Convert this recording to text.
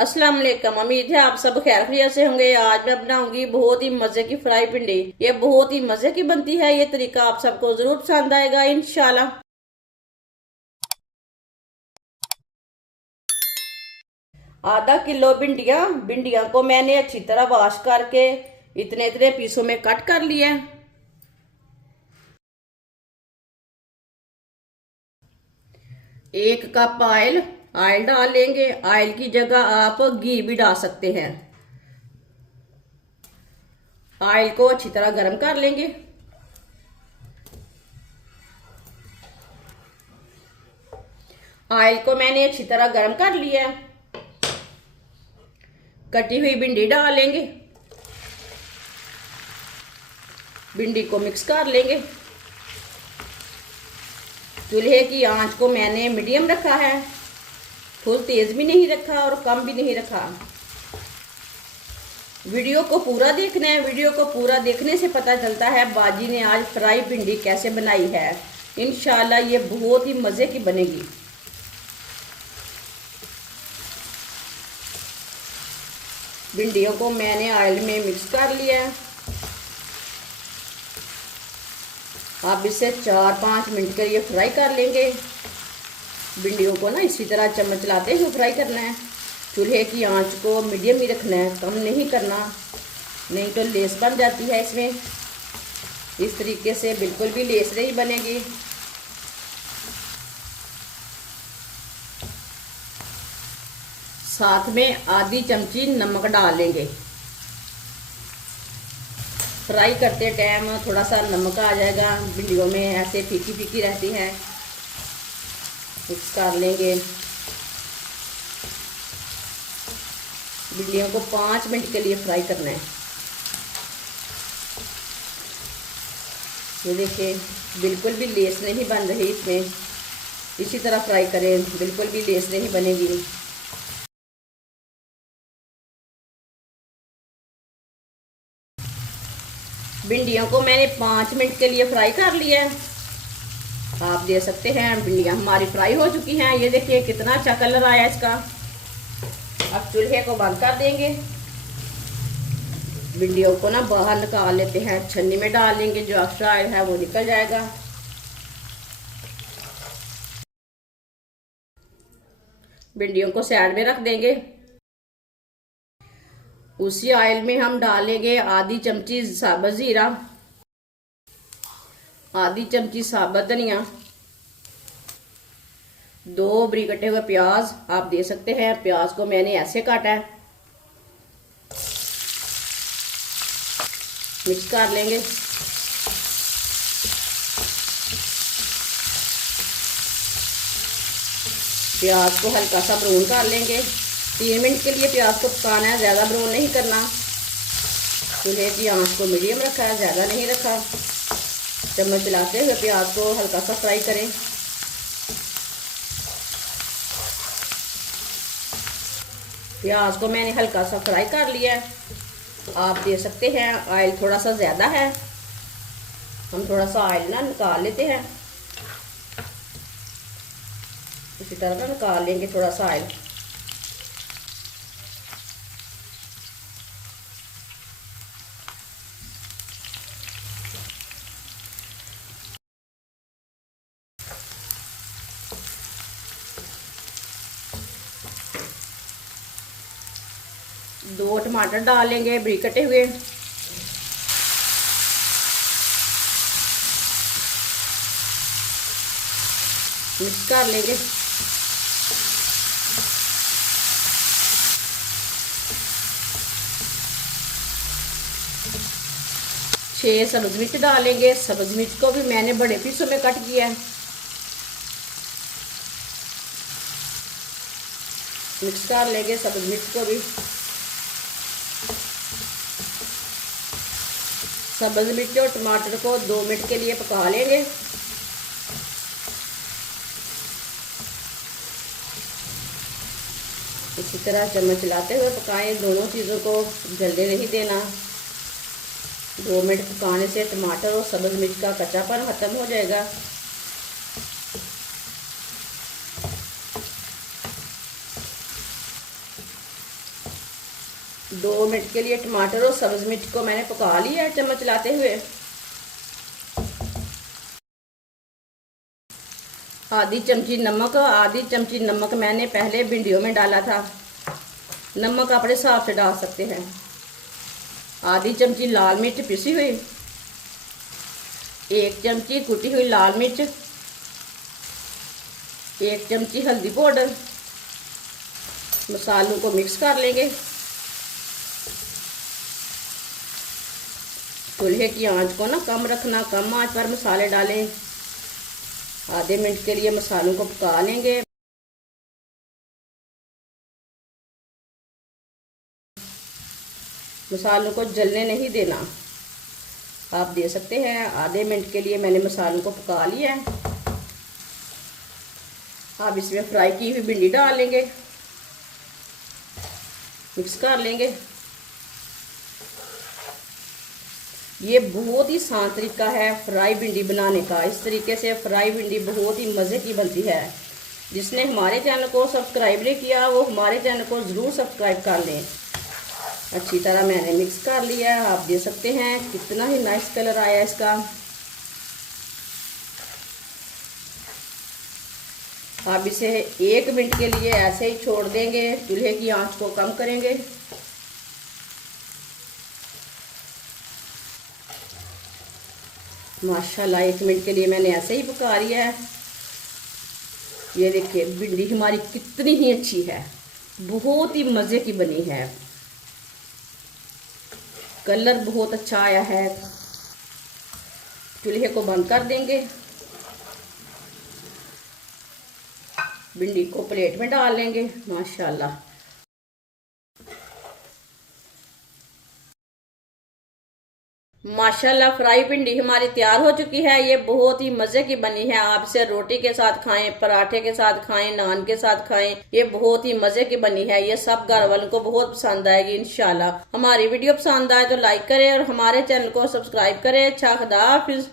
अस्सलाम वालेकुम। उम्मीद है आप सब खैर खैरियत से होंगे। आज मैं बनाऊंगी बहुत ही मजे की फ्राई भिंडी। ये बहुत ही मजे की बनती है। ये तरीका आप सबको जरूर पसंद आएगा इंशाल्लाह। आधा किलो भिंडियाँ भिंडियाँ को मैंने अच्छी तरह वॉश करके इतने इतने पीसों में कट कर लिया। एक कप ऑयल ऑयल डाल लेंगे। ऑयल की जगह आप घी भी डाल सकते हैं। ऑयल को अच्छी तरह गर्म कर लेंगे। ऑयल को मैंने अच्छी तरह गर्म कर लिया है। कटी हुई भिंडी डाल लेंगे। भिंडी को मिक्स कर लेंगे। चूल्हे की आंच को मैंने मीडियम रखा है। फुल तेज भी नहीं रखा और कम भी नहीं रखा। वीडियो को पूरा देखना है। वीडियो को पूरा देखने से पता चलता है बाजी ने आज फ्राई भिंडी कैसे बनाई है। इंशाल्लाह ये बहुत ही मज़े की बनेगी। भिंडियों को मैंने ऑयल में मिक्स कर लिया है। आप इसे 4-5 मिनट के लिए फ्राई कर लेंगे। भिंडियों को ना इसी तरह चम्मच चलाते हुए फ्राई करना है। चूल्हे की आंच को मीडियम ही रखना है, कम नहीं करना, नहीं तो लेस बन जाती है इसमें। इस तरीके से बिल्कुल भी लेस नहीं बनेगी। साथ में आधी चमची नमक डाल लेंगे। फ्राई करते टाइम थोड़ा सा नमक आ जाएगा, भिंडियों में ऐसे फीकी फीकी रहती है। मिक्स कर लेंगे। भिंडियों को 5 मिनट के लिए फ्राई करना है। ये देखिए बिल्कुल भी लेस नहीं बन रही इसमें। इसी तरह फ्राई करें, बिल्कुल भी लेस नहीं बनेगी। भिंडियों को मैंने 5 मिनट के लिए फ्राई कर लिया है। आप देख सकते हैं भिंडियाँ हमारी फ्राई हो चुकी हैं। ये देखिए कितना अच्छा कलर आया इसका। अब चूल्हे को बंद कर देंगे। भिंडियों को ना बाहर निकाल लेते हैं, छन्नी में डाल लेंगे, जो एक्स्ट्रा ऑयल है वो निकल जाएगा। भिंडियों को साइड में रख देंगे। उसी ऑयल में हम डालेंगे आधी चमची साबुत जीरा, आधी चमची साबुत धनिया, 2 बारीक कटे हुए प्याज। आप दे सकते हैं प्याज को मैंने ऐसे काटा है। मिक्स कर लेंगे। प्याज को हल्का सा ब्राउन कर लेंगे। 3 मिनट के लिए प्याज को पकाना है, ज़्यादा ब्राउन नहीं करना। चूल्हे की आंच को मीडियम रखा है, ज़्यादा नहीं रखा। चम्मच चलाते हुए प्याज को हल्का सा फ्राई करें। प्याज को मैंने हल्का सा फ्राई कर लिया है। आप दे सकते हैं ऑयल थोड़ा सा ज़्यादा है, हम थोड़ा सा ऑयल ना निकाल लेते हैं। इसी तरह ना निकाल लेंगे थोड़ा सा ऑयल। दो टमाटर डाल लेंगे बारीक कटे हुए। मिक्स कर लेंगे। 6 सब्ज मिर्च डालेंगे। सब्ज मिर्च को भी मैंने बड़े पीसों में कट किया है। मिक्स कर लेंगे सब्ज मिर्च को भी। सब्ज मिर्च और टमाटर को 2 मिनट के लिए पका लेंगे। इसी तरह चम्मच चलाते हुए पकाएं। दोनों चीज़ों को जलने नहीं देना। 2 मिनट पकाने से टमाटर और सब्ज मिर्च का कच्चापन खत्म हो जाएगा। 2 मिनट के लिए टमाटर और सब्ज मिर्च को मैंने पका लिया है चम्मच चलाते हुए। आधी चमची नमक मैंने पहले भिंडियों में डाला था। नमक अपने हिसाब से डाल सकते हैं। आधी चमची लाल मिर्च पिसी हुई, 1 चमची कुटी हुई लाल मिर्च, 1 चमची हल्दी पाउडर। मसालों को मिक्स कर लेंगे। चूल्हे की आंच को ना कम रखना, कम आंच पर मसाले डालें। आधे मिनट के लिए मसालों को पका लेंगे। मसालों को जलने नहीं देना। आप दे सकते हैं। आधे मिनट के लिए मैंने मसालों को पका लिया है। अब इसमें फ्राई की हुई भिंडी डाल लेंगे, मिक्स कर लेंगे। ये बहुत ही आसान तरीका है फ्राई भिंडी बनाने का। इस तरीके से फ्राई भिंडी बहुत ही मज़े की बनती है। जिसने हमारे चैनल को सब्सक्राइब नहीं किया वो हमारे चैनल को ज़रूर सब्सक्राइब कर लें। अच्छी तरह मैंने मिक्स कर लिया है। आप देख सकते हैं कितना ही नाइस कलर आया इसका। आप इसे 1 मिनट के लिए ऐसे ही छोड़ देंगे। चूल्हे की आंच को कम करेंगे। माशाल्लाह 1 मिनट के लिए मैंने ऐसे ही पका लिया है। ये देखिए भिंडी हमारी कितनी ही अच्छी है, बहुत ही मज़े की बनी है। कलर बहुत अच्छा आया है। चूल्हे को बंद कर देंगे। भिंडी को प्लेट में डाल लेंगे। माशाल्लाह माशाल्लाह फ्राई भिंडी हमारी तैयार हो चुकी है। ये बहुत ही मज़े की बनी है। आप इसे रोटी के साथ खाएं, पराठे के साथ खाएं, नान के साथ खाएं। ये बहुत ही मज़े की बनी है। ये सब घर वालों को बहुत पसंद आएगी इंशाल्लाह। हमारी वीडियो पसंद आए तो लाइक करें और हमारे चैनल को सब्सक्राइब करें। अच्छा खुदा हाफिज।